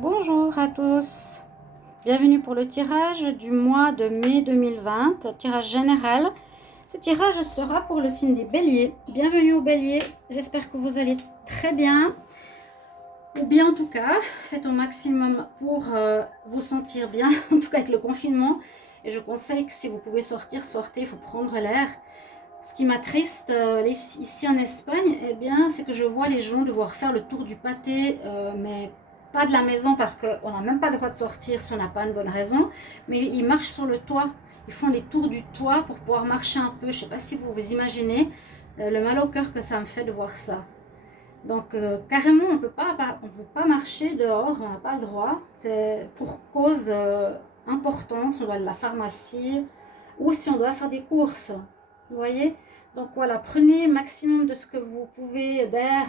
Bonjour à tous, bienvenue pour le tirage du mois de mai 2020, tirage général. Ce tirage sera pour le signe des béliers. Bienvenue aux béliers, j'espère que vous allez très bien, ou bien en tout cas, faites au maximum pour vous sentir bien, en tout cas avec le confinement. Et je conseille que si vous pouvez sortir, sortez, il faut prendre l'air. Ce qui m'attriste ici en Espagne, eh bien, c'est que je vois les gens devoir faire le tour du pâté, mais pas de la maison parce qu'on n'a même pas le droit de sortir si on n'a pas une bonne raison, mais ils marchent sur le toit. Ils font des tours du toit pour pouvoir marcher un peu. Je ne sais pas si vous vous imaginez le mal au cœur que ça me fait de voir ça. Donc carrément, on peut pas marcher dehors, on n'a pas le droit. C'est pour cause importante, si on doit aller à la pharmacie ou si on doit faire des courses. Vous voyez? Donc voilà, prenez maximum de ce que vous pouvez d'air,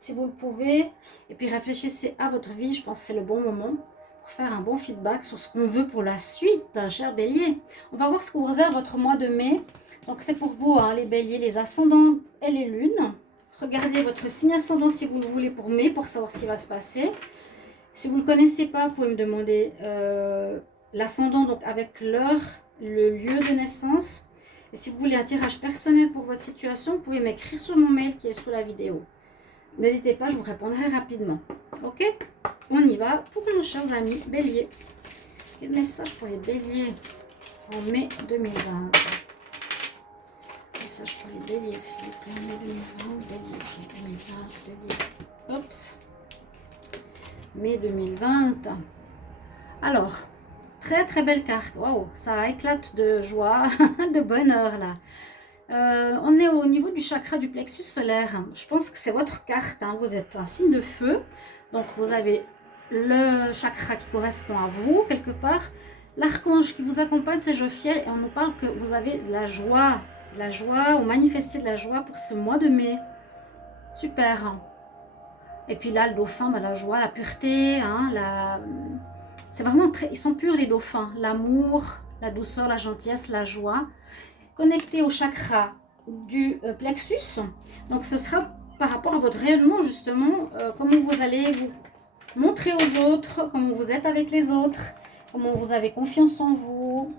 si vous le pouvez, et puis réfléchissez à votre vie. Je pense que c'est le bon moment pour faire un bon feedback sur ce qu'on veut pour la suite, cher bélier. On va voir ce que vous réserve votre mois de mai. Donc c'est pour vous, hein, les béliers, les ascendants et les lunes. Regardez votre signe ascendant si vous le voulez pour mai, pour savoir ce qui va se passer. Si vous ne le connaissez pas, vous pouvez me demander l'ascendant, donc avec l'heure, le lieu de naissance. Et si vous voulez un tirage personnel pour votre situation, vous pouvez m'écrire sur mon mail qui est sous la vidéo. N'hésitez pas, je vous répondrai rapidement. Ok? On y va pour nos chers amis béliers. Quel message pour les béliers en mai 2020? Message pour les béliers, s'il vous plaît. Mai 2020, bélier. 2020, bélier. Oups. Mai 2020. Alors, très très belle carte. Waouh, ça éclate de joie, de bonheur là. On est au niveau du chakra du plexus solaire. Je pense que c'est votre carte. Hein. Vous êtes un signe de feu. Donc vous avez le chakra qui correspond à vous quelque part. L'archange qui vous accompagne, c'est Jophiel. Et on nous parle que vous avez de la joie. De la joie, ou manifester de la joie pour ce mois de mai. Super. Et puis là, le dauphin, la joie, la pureté, hein, c'est vraiment très... Ils sont purs les dauphins. L'amour, la douceur, la gentillesse, la joie. Connecté au chakra du plexus. Donc ce sera par rapport à votre rayonnement justement, comment vous allez vous montrer aux autres, comment vous êtes avec les autres, comment vous avez confiance en vous,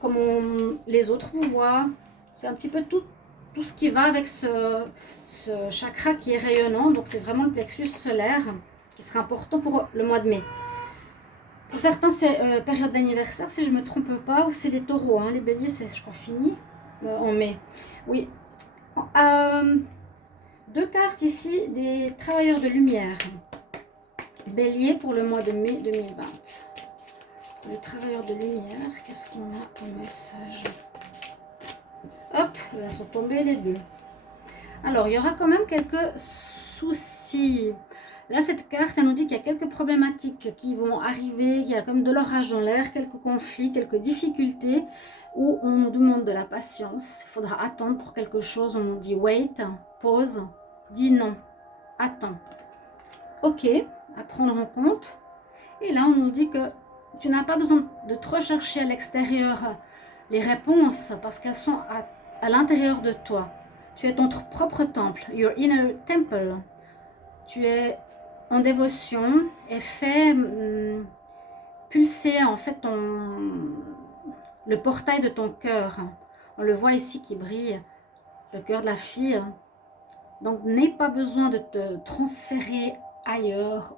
comment les autres vous voient. C'est un petit peu tout ce qui va avec ce chakra qui est rayonnant. Donc c'est vraiment le plexus solaire qui sera important pour le mois de mai. Pour certains, c'est période d'anniversaire, si je ne me trompe pas, ou c'est les taureaux. Hein. Les béliers, c'est, je crois, fini en mai. Oui. Deux cartes ici, des travailleurs de lumière. Bélier pour le mois de mai 2020. Les travailleurs de lumière, qu'est-ce qu'on a comme message? Hop, elles sont tombées les deux. Alors, il y aura quand même quelques soucis. Là, cette carte, elle nous dit qu'il y a quelques problématiques qui vont arriver, qu'il y a comme de l'orage dans l'air, quelques conflits, quelques difficultés, où on nous demande de la patience. Il faudra attendre pour quelque chose. On nous dit wait, pause, dis non, attends. Ok, à prendre en compte. Et là, on nous dit que tu n'as pas besoin de trop chercher à l'extérieur les réponses, parce qu'elles sont à l'intérieur de toi. Tu es ton propre temple, your inner temple. Tu es en dévotion et fait pulser en fait le portail de ton cœur. On le voit ici qui brille, le cœur de la fille. Donc n'aie pas besoin de te transférer ailleurs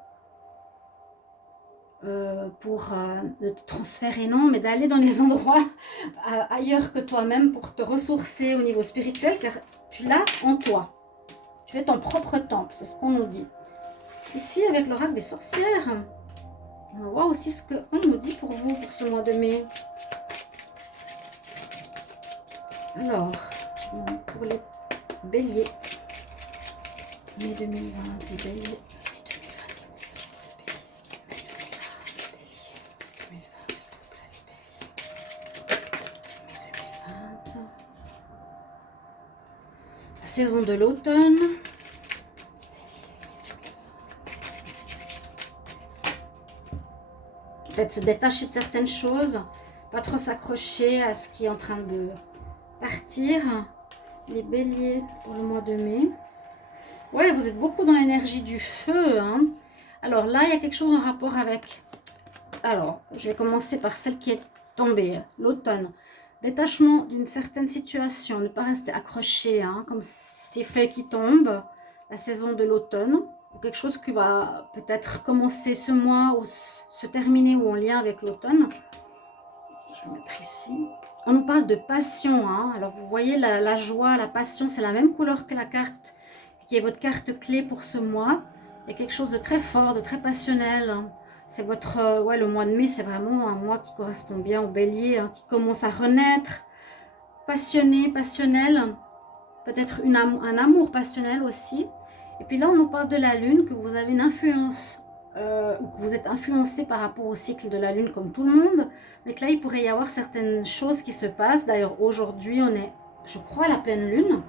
de te transférer, non, mais d'aller dans les endroits ailleurs que toi-même pour te ressourcer au niveau spirituel, car tu l'as en toi. Tu es ton propre temple, c'est ce qu'on nous dit. Ici, avec l'oracle des sorcières, on va voir aussi ce qu'on nous dit pour vous, pour ce mois de mai. Alors, pour les béliers, mai 2020, les béliers. Saison de l'automne. Peut-être se détacher de certaines choses, pas trop s'accrocher à ce qui est en train de partir. Les béliers pour le mois de mai. Ouais, vous êtes beaucoup dans l'énergie du feu. Hein. Alors là, il y a quelque chose en rapport avec... Alors, je vais commencer par celle qui est tombée, l'automne. Détachement d'une certaine situation, ne pas rester accroché, hein, comme ces feuilles qui tombent, la saison de l'automne, ou quelque chose qui va peut-être commencer ce mois ou se terminer ou en lien avec l'automne. Je vais mettre ici. On nous parle de passion, hein. Alors vous voyez la joie, la passion, c'est la même couleur que la carte qui est votre carte clé pour ce mois. Il y a quelque chose de très fort, de très passionnel, hein. C'est votre, ouais, le mois de mai, c'est vraiment un mois qui correspond bien au bélier, hein, qui commence à renaître, passionné, passionnel, peut-être un amour passionnel aussi. Et puis là, on nous parle de la lune, que vous avez une influence, ou que vous êtes influencé par rapport au cycle de la lune comme tout le monde, mais que là, il pourrait y avoir certaines choses qui se passent. D'ailleurs, aujourd'hui, on est, je crois, à la pleine lune,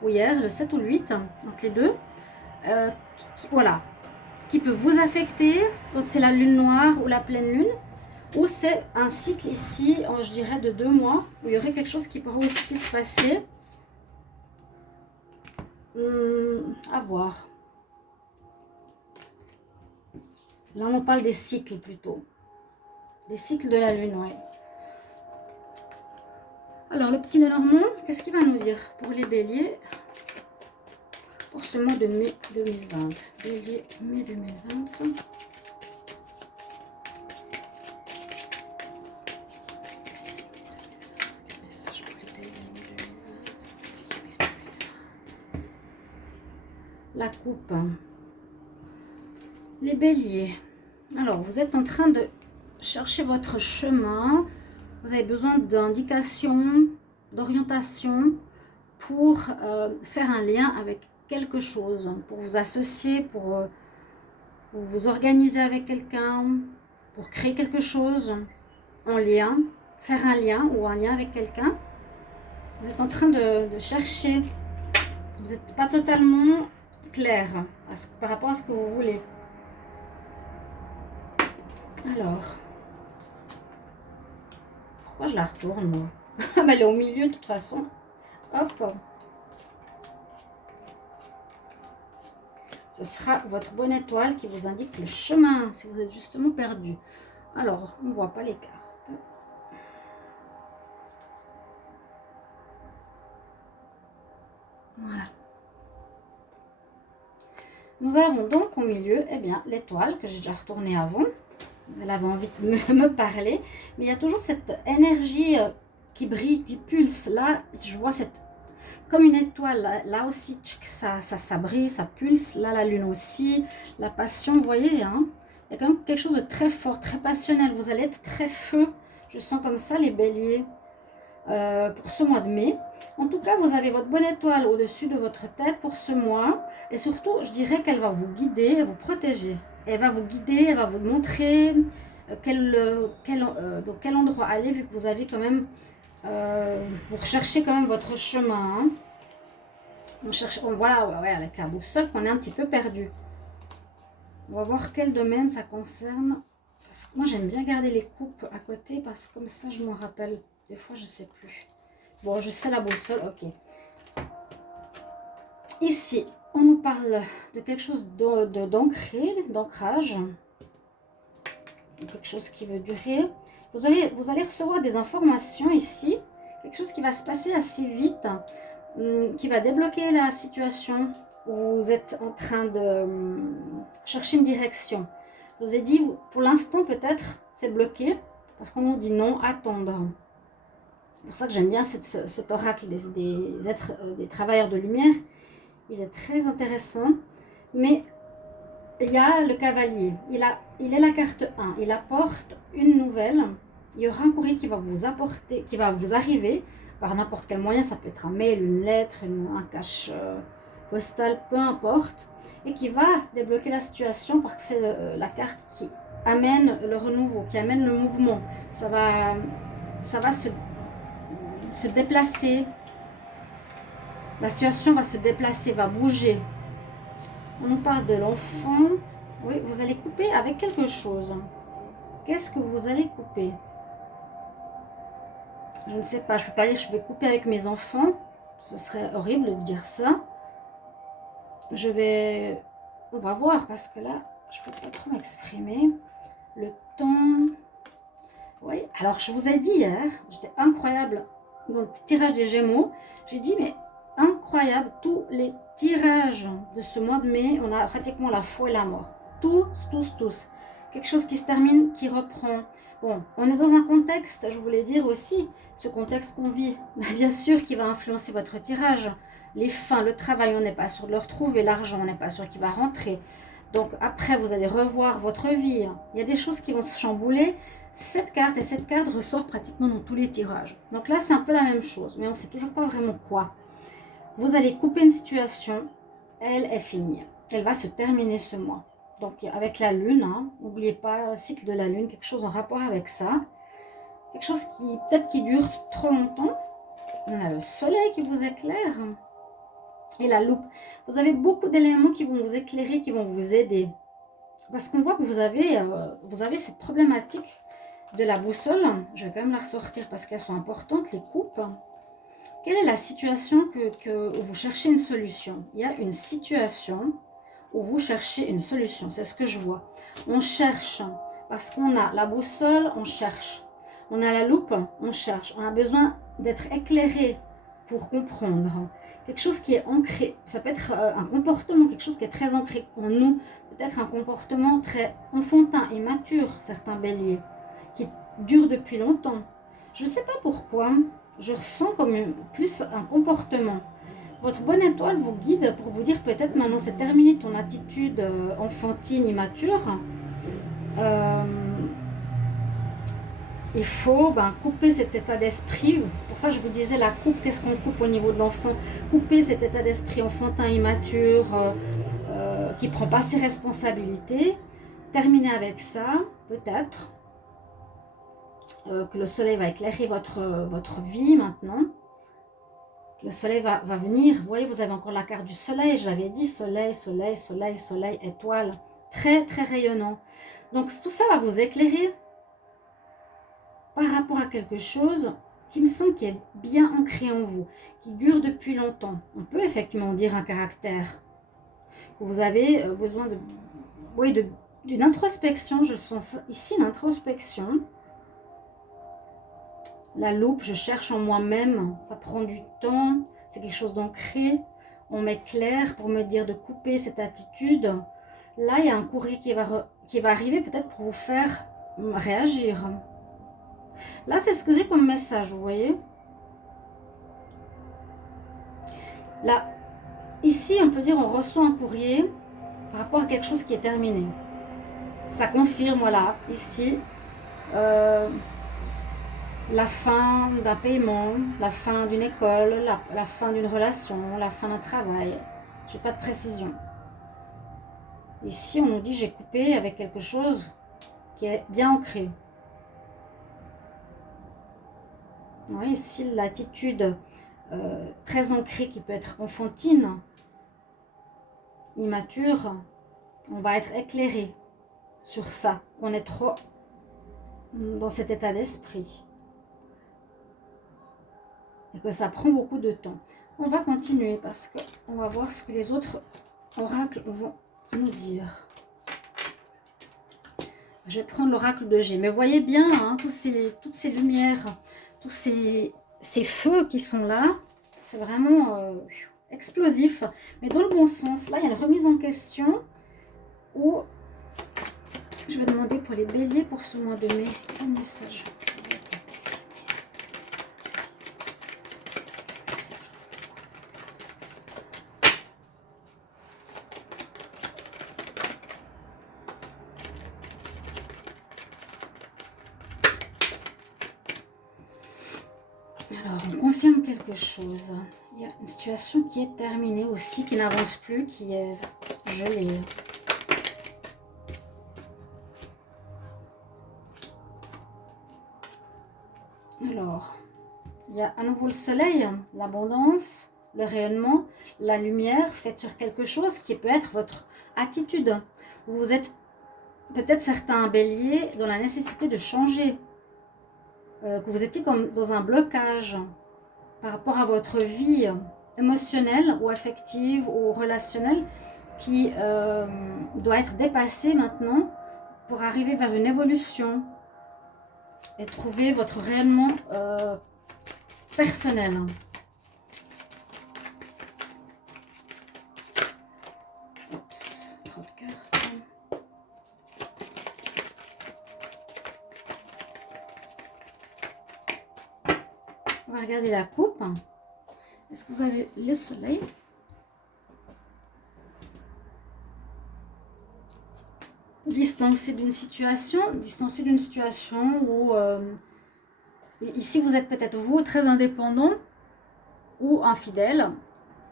ou hier, le 7 ou le 8, entre les deux. Voilà, qui peut vous affecter quand c'est la lune noire ou la pleine lune, ou c'est un cycle ici, je dirais de 2 mois, où il y aurait quelque chose qui pourrait aussi se passer. À voir. Là, on parle des cycles plutôt. Des cycles de la lune, oui. Alors, le petit Lenormand, qu'est-ce qu'il va nous dire pour les béliers pour ce mois de mai 2020? Bélier, mai 2020. Message pour les béliers, mai 2020. La coupe. Les béliers. Alors, vous êtes en train de chercher votre chemin. Vous avez besoin d'indications, d'orientation pour faire un lien avec quelque chose, pour vous associer, pour vous organiser avec quelqu'un, pour créer quelque chose en lien, faire un lien ou un lien avec quelqu'un. Vous êtes en train de chercher. Vous n'êtes pas totalement clair par rapport à ce que vous voulez. Alors, pourquoi je la retourne, moi? Elle est au milieu de toute façon. Hop. Ce sera votre bonne étoile qui vous indique le chemin si vous êtes justement perdu. Alors, on ne voit pas les cartes. Voilà. Nous avons donc au milieu, eh bien, l'étoile que j'ai déjà retournée avant. Elle avait envie de me parler. Mais il y a toujours cette énergie qui brille, qui pulse. Là, je vois cette... Comme une étoile, là aussi, ça brille, ça pulse. Là, la lune aussi, la passion, vous voyez, hein, il y a quand même quelque chose de très fort, très passionnel. Vous allez être très feu. Je sens comme ça les béliers pour ce mois de mai. En tout cas, vous avez votre bonne étoile au-dessus de votre tête pour ce mois. Et surtout, je dirais qu'elle va vous guider, vous protéger. Elle va vous guider, elle va vous montrer dans quel endroit aller, vu que vous avez quand même... vous recherchez quand même votre chemin. Hein. Voilà, ouais, avec la boussole, qu'on est un petit peu perdu. On va voir quel domaine ça concerne. Parce que moi, j'aime bien garder les coupes à côté, parce que comme ça, je me rappelle. Des fois, je ne sais plus. Bon, je sais la boussole, ok. Ici, on nous parle de quelque chose d'ancrage. Quelque chose qui veut durer. Vous allez recevoir des informations ici. Quelque chose qui va se passer assez vite. Qui va débloquer la situation où vous êtes en train de chercher une direction. Je vous ai dit, pour l'instant, peut-être, c'est bloqué. Parce qu'on nous dit non, attendre. C'est pour ça que j'aime bien cet oracle des êtres, des travailleurs de lumière. Il est très intéressant. Mais il y a le cavalier. Il est la carte 1. Il apporte une nouvelle. Il y aura un courrier qui va vous apporter, qui va vous arriver par n'importe quel moyen. Ça peut être un mail, une lettre, un cache postal, peu importe. Et qui va débloquer la situation parce que c'est la carte qui amène le renouveau, qui amène le mouvement. Ça va se déplacer. La situation va se déplacer, va bouger. On nous parle de l'enfant. Oui, vous allez couper avec quelque chose. Qu'est-ce que vous allez couper? Je ne sais pas, je ne peux pas dire que je vais couper avec mes enfants. Ce serait horrible de dire ça. On va voir parce que là, je peux pas trop m'exprimer. Le temps... Oui, alors je vous ai dit hier, j'étais incroyable dans le tirage des Gémeaux. J'ai dit, mais incroyable, tous les tirages de ce mois de mai, on a pratiquement la foi et la mort. Tous, tous, tous. Quelque chose qui se termine, qui reprend. Bon, on est dans un contexte, je voulais dire aussi, ce contexte qu'on vit, bien sûr, qui va influencer votre tirage. Les fins, le travail, on n'est pas sûr de le retrouver, l'argent, on n'est pas sûr qu'il va rentrer. Donc après, vous allez revoir votre vie. Il y a des choses qui vont se chambouler. Cette carte et cette carte ressort pratiquement dans tous les tirages. Donc là, c'est un peu la même chose, mais on ne sait toujours pas vraiment quoi. Vous allez couper une situation, elle est finie. Elle va se terminer ce mois. Donc avec la lune, n'oubliez pas le cycle de la lune, quelque chose en rapport avec ça. Quelque chose qui peut-être qui dure trop longtemps. On a le soleil qui vous éclaire. Et la loupe. Vous avez beaucoup d'éléments qui vont vous éclairer, qui vont vous aider. Parce qu'on voit que vous avez cette problématique de la boussole. Je vais quand même la ressortir parce qu'elles sont importantes, les coupes. Quelle est la situation où vous cherchez une solution? Il y a une situation où vous cherchez une solution. C'est ce que je vois. On cherche. Parce qu'on a la boussole, on cherche. On a la loupe, on cherche. On a besoin d'être éclairé pour comprendre. Quelque chose qui est ancré. Ça peut être un comportement, quelque chose qui est très ancré en nous. Peut-être un comportement très enfantin, immature, certains béliers, qui dure depuis longtemps. Je ne sais pas pourquoi, je ressens comme plus un comportement. Votre bonne étoile vous guide pour vous dire peut-être maintenant c'est terminé ton attitude enfantine, immature. Il faut couper cet état d'esprit. Pour ça, je vous disais la coupe, qu'est-ce qu'on coupe au niveau de l'enfant? Couper cet état d'esprit enfantin, immature, qui ne prend pas ses responsabilités. Terminer avec ça, peut-être. Que le soleil va éclairer votre vie maintenant. Le soleil va venir. Vous voyez, vous avez encore la carte du soleil. Je l'avais dit, soleil, soleil, soleil, soleil, étoile. Très, très rayonnant. Donc, tout ça va vous éclairer par rapport à quelque chose qui me semble qui est bien ancré en vous, qui dure depuis longtemps. On peut effectivement dire un caractère, que vous avez besoin d'une introspection. Je sens ici l'introspection. La loupe, je cherche en moi-même, ça prend du temps, c'est quelque chose d'ancré. On m'éclaire pour me dire de couper cette attitude. Là, il y a un courrier qui va arriver peut-être pour vous faire réagir. Là, c'est ce que j'ai comme message, vous voyez. Là, ici, on peut dire on reçoit un courrier par rapport à quelque chose qui est terminé. Ça confirme, voilà, ici, la fin d'un paiement, la fin d'une école, la fin d'une relation, la fin d'un travail. J'ai pas de précision. Ici, on nous dit j'ai coupé avec quelque chose qui est bien ancré. Oui, ici, l'attitude très ancrée qui peut être enfantine, immature, on va être éclairé sur ça. On est trop dans cet état d'esprit. Et que ça prend beaucoup de temps. On va continuer parce qu'on va voir ce que les autres oracles vont nous dire. Je vais prendre l'oracle de G. Mais voyez bien, toutes ces lumières, tous ces feux qui sont là, c'est vraiment explosif. Mais dans le bon sens, là, il y a une remise en question où je vais demander pour les béliers pour ce mois de mai. Un message. Alors, on confirme quelque chose. Il y a une situation qui est terminée aussi, qui n'avance plus, qui est gelée. Alors, il y a à nouveau le soleil, l'abondance, le rayonnement, la lumière faite sur quelque chose qui peut être votre attitude. Vous êtes peut-être certains béliers dans la nécessité de changer. Que vous étiez comme dans un blocage par rapport à votre vie émotionnelle ou affective ou relationnelle. qui doit être dépassé maintenant pour arriver vers une évolution et trouver votre rayonnement personnel. Oups, trop de cartes. On va regarder la coupe. Est-ce que vous avez le soleil? Distancé d'une situation où ici vous êtes peut-être vous très indépendant ou infidèle.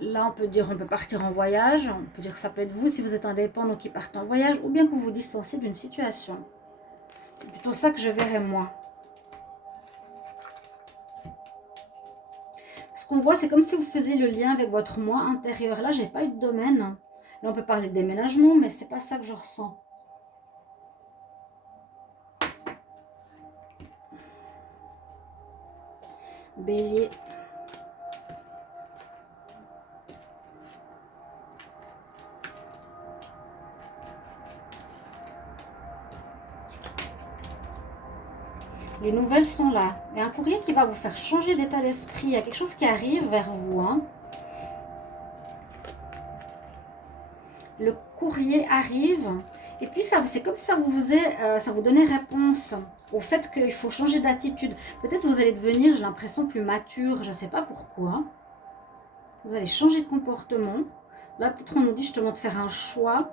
Là on peut dire on peut partir en voyage, on peut dire que ça peut être vous si vous êtes indépendant qui partez en voyage, ou bien que vous vous distanciez d'une situation. C'est plutôt ça que je verrais moi. Ce qu'on voit, c'est comme si vous faisiez le lien avec votre moi intérieur. Là j'ai pas eu de domaine. Là on peut parler de déménagement, mais c'est pas ça que je ressens. Bélier. Les nouvelles sont là. Il y a un courrier qui va vous faire changer d'état d'esprit. Il y a quelque chose qui arrive vers vous. Hein. Le courrier arrive. Et puis, c'est comme si ça vous donnait réponse au fait qu'il faut changer d'attitude. Peut-être vous allez devenir, j'ai l'impression, plus mature. Je ne sais pas pourquoi. Vous allez changer de comportement. Là, peut-être on nous dit justement de faire un choix,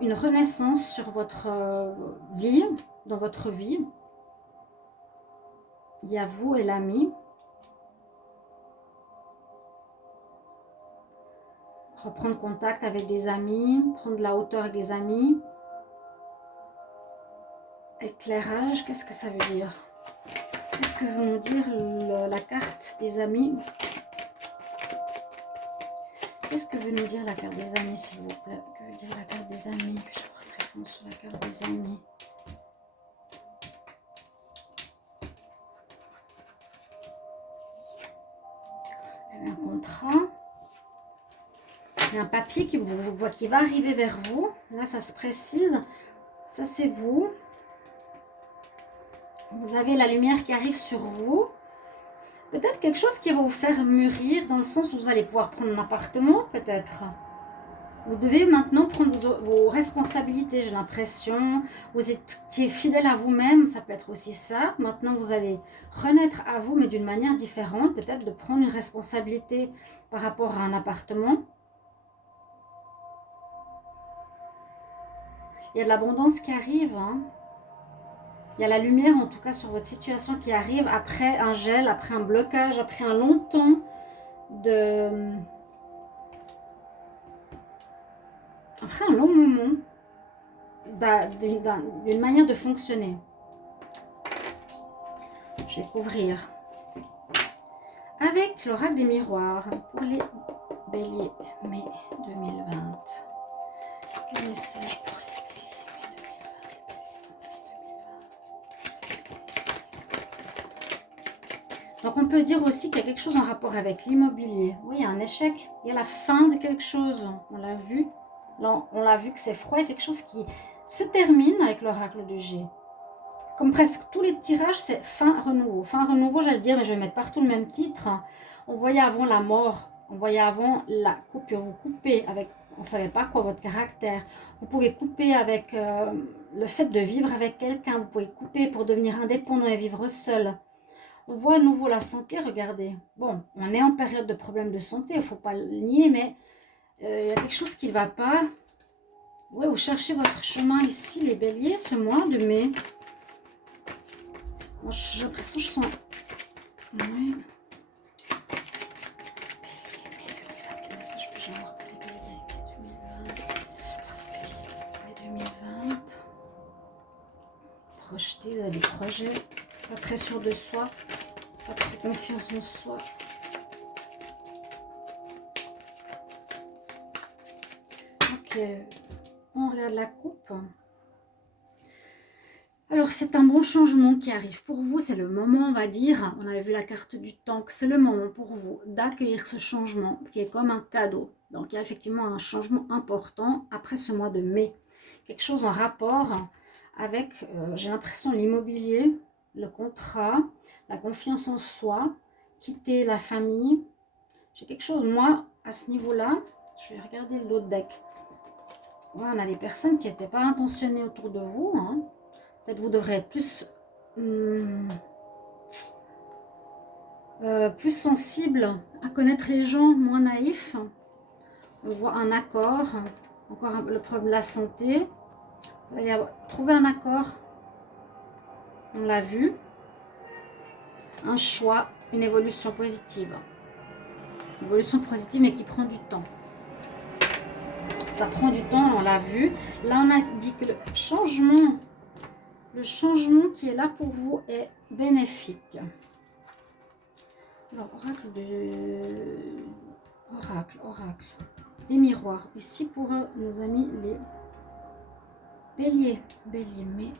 une renaissance sur votre vie, dans votre vie. Il y a vous et l'ami. Reprendre contact avec des amis, prendre de la hauteur avec des amis. Éclairage, qu'est-ce que ça veut dire? Qu'est-ce que veut nous dire la carte des amis? Qu'est-ce que veut nous dire la carte des amis, s'il vous plaît? Que veut dire la carte des amis? Puis-je avoir une réponse sur la carte des amis? Il y a un contrat. Il y a un papier qui va arriver vers vous. Là, ça se précise. Ça, c'est vous. Vous avez la lumière qui arrive sur vous. Peut-être quelque chose qui va vous faire mûrir dans le sens où vous allez pouvoir prendre un appartement, peut-être. Vous devez maintenant prendre vos responsabilités, j'ai l'impression. Vous étiez fidèle à vous-même, ça peut être aussi ça. Maintenant, vous allez renaître à vous, mais d'une manière différente. Peut-être de prendre une responsabilité par rapport à un appartement. Il y a de l'abondance qui arrive. Hein. Il y a la lumière, en tout cas, sur votre situation qui arrive après un gel, après un blocage, après un long temps de... Après un long moment d'une manière de fonctionner. Je vais couvrir avec l'oracle des miroirs pour les béliers mai 2020. Quel message pour les béliers mai 2020? Donc on peut dire aussi qu'il y a quelque chose en rapport avec l'immobilier. Oui, il y a un échec, il y a la fin de quelque chose, on l'a vu. Là, on l'a vu que c'est froid, quelque chose qui se termine avec l'oracle de G. Comme presque tous les tirages, c'est fin renouveau. Fin renouveau, j'allais dire, mais je vais mettre partout le même titre. On voyait avant la mort, on voyait avant la coupure. Vous coupez avec, on ne savait pas quoi, votre caractère. Vous pouvez couper avec le fait de vivre avec quelqu'un. Vous pouvez couper pour devenir indépendant et vivre seul. On voit à nouveau la santé, regardez. Bon, on est en période de problème de santé, il ne faut pas le nier, mais... il y a quelque chose qui ne va pas. Ouais, vous cherchez votre chemin ici, les béliers, ce mois de mai. Bon, j'ai l'impression que je sens... Ouais. Bélier, mai 2020. Quel message peux-je avoir pour les béliers? Mai 2020. Projeter, des projets. Pas très sûr de soi. Pas très confiance en soi. On regarde la coupe. Alors, c'est un bon changement qui arrive pour vous. C'est le moment, on va dire, on avait vu la carte du temps, que c'est le moment pour vous d'accueillir ce changement qui est comme un cadeau. Donc, il y a effectivement un changement important après ce mois de mai. Quelque chose en rapport avec, j'ai l'impression, l'immobilier, le contrat, la confiance en soi, quitter la famille. J'ai quelque chose, moi, à ce niveau-là, je vais regarder l'autre deck. Ouais, on a des personnes qui n'étaient pas intentionnées autour de vous. Hein. Peut-être vous devrez être plus sensible à connaître les gens, moins naïfs. On voit un accord, encore le problème de la santé. Vous allez trouver un accord, on l'a vu. Un choix, une évolution positive. Une évolution positive mais qui prend du temps. Ça prend du temps, on l'a vu. Là, on a dit que le changement qui est là pour vous est bénéfique. Alors, oracle. Des miroirs. Ici, pour nos amis, les béliers. Bélier, mai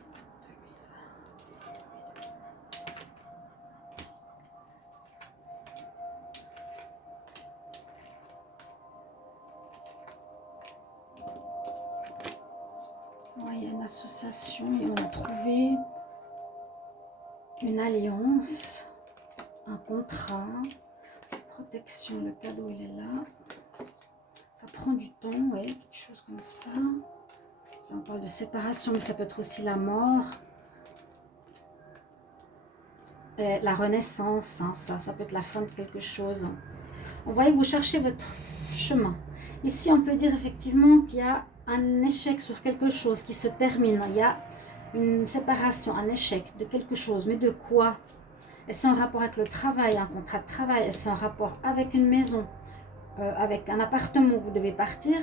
2020. Ouais, il y a une association et on a trouvé une alliance, un contrat, protection, le cadeau il est là. Ça prend du temps, ouais, quelque chose comme ça. Là on parle de séparation, mais ça peut être aussi la mort. Et la renaissance, hein, ça peut être la fin de quelque chose. On voit que vous cherchez votre chemin. Ici on peut dire effectivement qu'il y a un échec sur quelque chose qui se termine. Il y a une séparation, un échec de quelque chose, mais de quoi? Est-ce c'est en rapport avec le travail, un contrat de travail? Est-ce c'est en rapport avec une maison, avec un appartement où vous devez partir?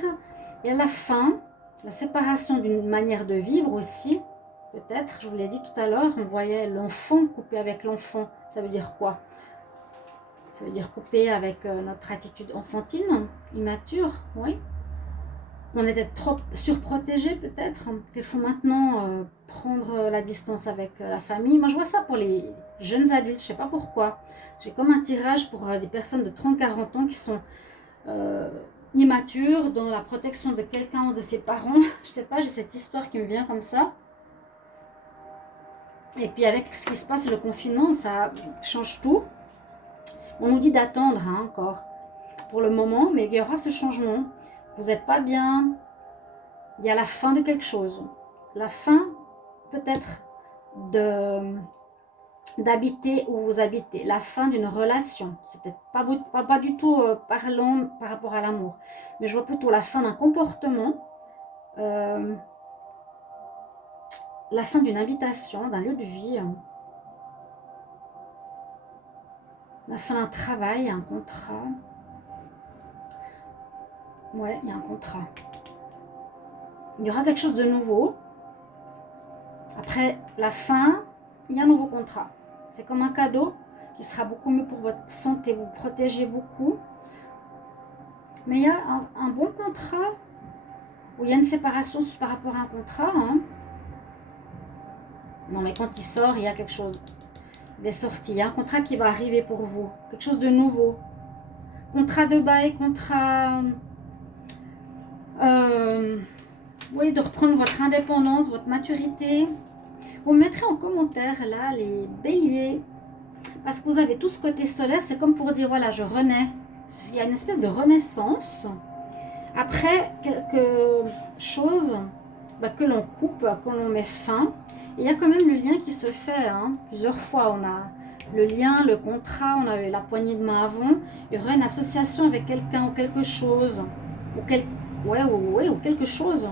Et à la fin, la séparation d'une manière de vivre aussi, peut-être, je vous l'ai dit tout à l'heure, on voyait l'enfant coupé avec l'enfant. Ça veut dire quoi? Ça veut dire couper avec notre attitude enfantine, immature, oui. On était trop surprotégés peut-être, qu'il faut maintenant prendre la distance avec la famille. Moi je vois ça pour les jeunes adultes, je ne sais pas pourquoi. J'ai comme un tirage pour des personnes de 30-40 ans qui sont immatures, dans la protection de quelqu'un ou de ses parents. Je ne sais pas, j'ai cette histoire qui me vient comme ça. Et puis avec ce qui se passe, le confinement, ça change tout. On nous dit d'attendre hein, encore pour le moment, mais il y aura ce changement. Vous n'êtes pas bien, il y a la fin de quelque chose. La fin peut-être d'habiter où vous habitez, la fin d'une relation. C'est peut-être pas du tout parlant par rapport à l'amour, mais je vois plutôt la fin d'un comportement, la fin d'une habitation, d'un lieu de vie, la fin d'un travail, un contrat. Ouais, il y a un contrat. Il y aura quelque chose de nouveau. Après la fin, il y a un nouveau contrat. C'est comme un cadeau qui sera beaucoup mieux pour votre santé, vous protégez beaucoup. Mais il y a un bon contrat où il y a une séparation par rapport à un contrat. Hein. Non, mais quand il sort, il y a quelque chose. Il est sorti. Il y a un contrat qui va arriver pour vous. Quelque chose de nouveau. Contrat de bail, contrat... oui, de reprendre votre indépendance, votre maturité. Vous mettrez en commentaire, là, les béliers. Parce que vous avez tout ce côté solaire. C'est comme pour dire, voilà, je renais. Il y a une espèce de renaissance. Après, quelque chose que l'on coupe, que l'on met fin. Et il y a quand même le lien qui se fait. Hein. Plusieurs fois, on a le lien, le contrat. On avait la poignée de main avant. Il y aurait une association avec quelqu'un ou quelque chose. Ou quelque chose.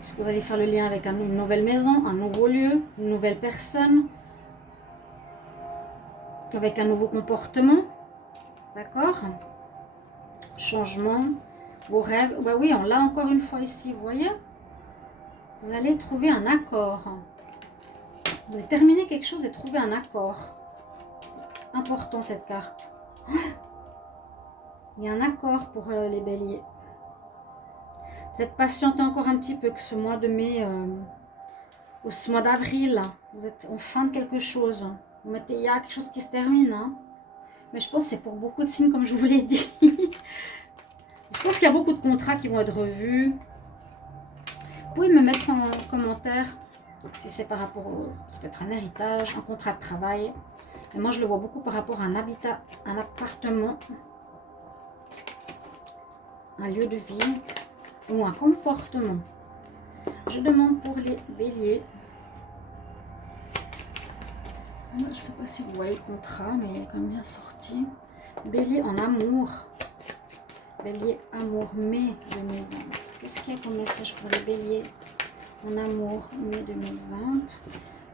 Est-ce que vous allez faire le lien avec une nouvelle maison, un nouveau lieu, une nouvelle personne, avec un nouveau comportement? D'accord? Changement, vos rêves. Bah oui, on l'a encore une fois ici, vous voyez? Vous allez trouver un accord. Vous allez terminer quelque chose et trouver un accord. Important cette carte. Il y a un accord pour les béliers. Peut-être patienter encore un petit peu que ce mois de mai ou ce mois d'avril, vous êtes en fin de quelque chose. Il y a quelque chose qui se termine. Hein. Mais je pense que c'est pour beaucoup de signes, comme je vous l'ai dit. Je pense qu'il y a beaucoup de contrats qui vont être revus. Vous pouvez me mettre en commentaire si c'est par rapport au... Ça peut être un héritage, un contrat de travail. Et moi, je le vois beaucoup par rapport à un habitat, un appartement, un lieu de vie ou un comportement. Je demande pour les béliers. Je ne sais pas si vous voyez le contrat, mais il est quand même bien sorti. Bélier en amour. Bélier amour, mai 2020. Qu'est-ce qu'il y a comme message pour les béliers en amour, mai 2020?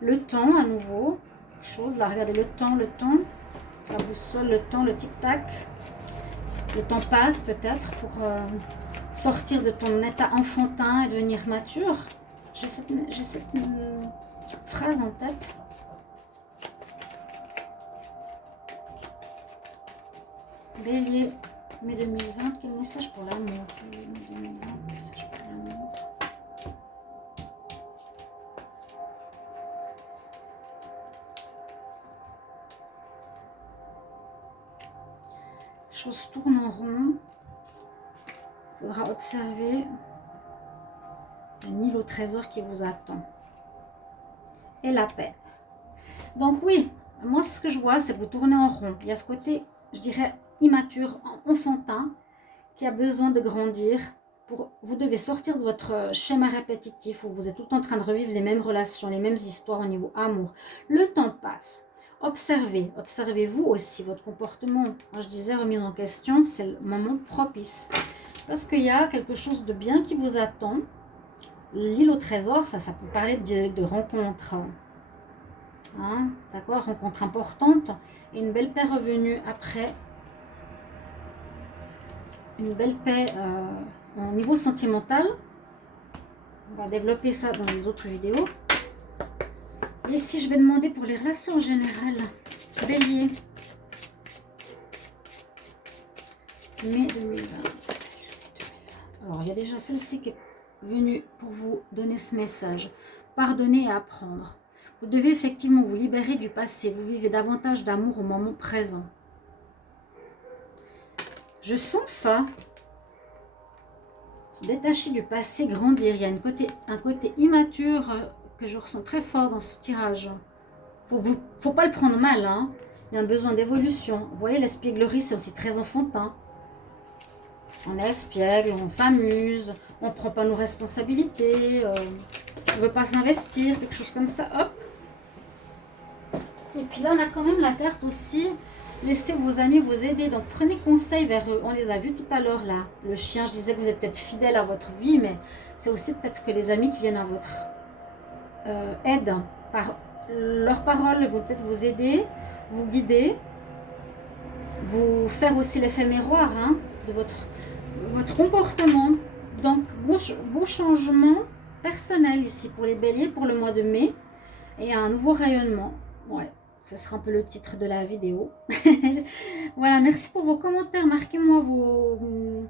Le temps à nouveau. Quelque chose, là, regardez le temps. La boussole, le temps, le tic-tac. Le temps passe peut-être pour sortir de ton état enfantin et devenir mature. J'ai cette phrase en tête. Bélier, mai 2020, quel message pour l'amour? Bélier, mai 2020, message pour l'amour. Choses tournent en rond. Il faudra observer un île au trésor qui vous attend. Et la paix. Donc oui, moi ce que je vois, c'est que vous tournez en rond. Il y a ce côté, je dirais, immature, enfantin, qui a besoin de grandir. Vous devez sortir de votre schéma répétitif où vous êtes tout le temps en train de revivre les mêmes relations, les mêmes histoires au niveau amour. Le temps passe. Observez-vous aussi votre comportement. Moi, je disais remise en question, c'est le moment propice. Parce qu'il y a quelque chose de bien qui vous attend. L'île au trésor, ça peut parler de rencontres. Hein, d'accord, rencontre importante. Et une belle paix revenue après. Une belle paix au niveau sentimental. On va développer ça dans les autres vidéos. Et si je vais demander pour les relations en général, bélier, mai 2020. Alors, il y a déjà celle-ci qui est venue pour vous donner ce message. Pardonner et apprendre. Vous devez effectivement vous libérer du passé. Vous vivez davantage d'amour au moment présent. Je sens ça. Se détacher du passé, grandir. Il y a un côté immature que je ressens très fort dans ce tirage. Faut pas le prendre mal. Hein. Il y a un besoin d'évolution. Vous voyez, l'espièglerie, c'est aussi très enfantin. On est espiègle, on s'amuse, on ne prend pas nos responsabilités, on ne veut pas s'investir, quelque chose comme ça. Hop. Et puis là, on a quand même la carte aussi. Laissez vos amis vous aider. Donc, prenez conseil vers eux. On les a vus tout à l'heure là. Le chien, je disais que vous êtes peut-être fidèle à votre vie, mais c'est aussi peut-être que les amis qui viennent à votre aide, par leurs paroles, vont peut-être vous aider, vous guider, vous faire aussi l'effet miroir hein, de votre comportement. Donc, beau changement personnel ici pour les béliers pour le mois de mai. Et un nouveau rayonnement. Ouais. Ce sera un peu le titre de la vidéo. Voilà, merci pour vos commentaires. Marquez-moi vos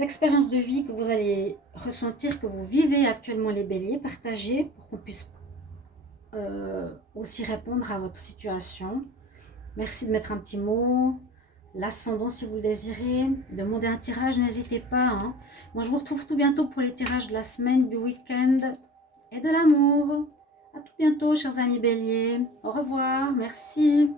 expériences de vie que vous allez ressentir, que vous vivez actuellement les béliers. Partagez pour qu'on puisse aussi répondre à votre situation. Merci de mettre un petit mot. L'ascendant si vous le désirez. Demandez un tirage, n'hésitez pas. Hein. Moi, je vous retrouve tout bientôt pour les tirages de la semaine, du week-end et de l'amour. À tout bientôt, chers amis béliers. Au revoir. Merci.